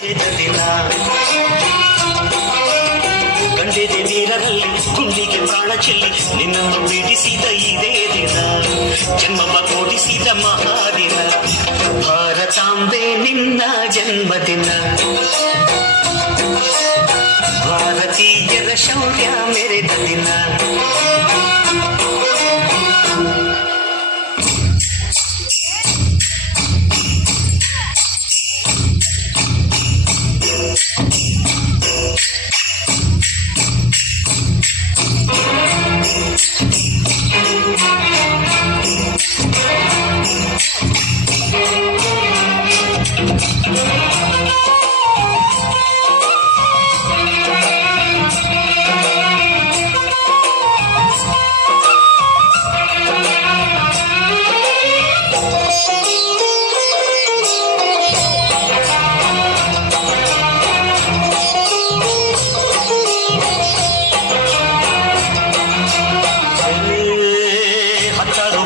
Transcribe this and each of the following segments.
ದಿನ ಗಂಡೆದೆ ನೀರಲ್ಲಿ ಗುಂಡಿಗೆ ಪ್ರಾಣ ಚೆಲ್ಲಿ ನಿನ್ನನ್ನು ಪೀಡಿಸಿದ ಇದೇ ದಿನ ಜನ್ಮವ ಕೂಡಿಸಿದ ಮಹಾದಿನ ಭಾರತಾಂಬೆ ನಿನ್ನ ಜನ್ಮದಿನ ಭಾರತೀಯರ ಶೌರ್ಯ ಮೆರೆದ ದಿನ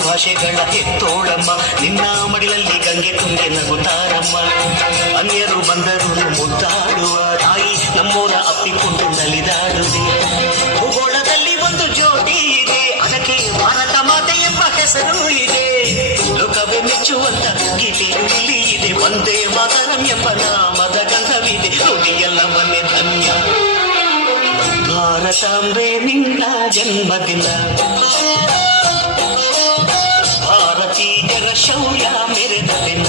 ಭಾಷೆಗಳ ಎತ್ತೋಳಮ್ಮ ನಿನ್ನ ಮಡಿಲಲ್ಲಿ ಗಂಗೆ ತುಂಗೆ ನಗುತ್ತಾರಮ್ಮ ಅನ್ಯರು ಬಂದರು ಮುದ್ದಾಡುವ ತಾಯಿ ನಮ್ಮೋರ ಅಪ್ಪಿಕೊಂಡು ನಲಿದಾಡುವೆ ಭೂಗೋಳದಲ್ಲಿ ಒಂದು ಜ್ಯೋತಿ ಇದೆ ಅದಕ್ಕೆ ಭಾರತ ಮಾತೆ ಎಂಬ ಹೆಸರು ಇದೆ ಲೋಕವೇ ಮೆಚ್ಚುವಂತ ಗೀತೆಯು ಇಲ್ಲಿ ಇದೆ ಒಂದೇ ಮಾತರಂ ಎಂಬ ನಾಮದ ಗಂಧವಿದೆ ನುಡಿಯೆಲ್ಲವನ್ನೇ ಧನ್ಯ ಭಾರತಾಂಬೆ ನಿನ್ನ ಜನ್ಮದಿನ ಭಾರತೀಯರ ಶೌರ್ಯ ಮೆರೆದ ದಿನ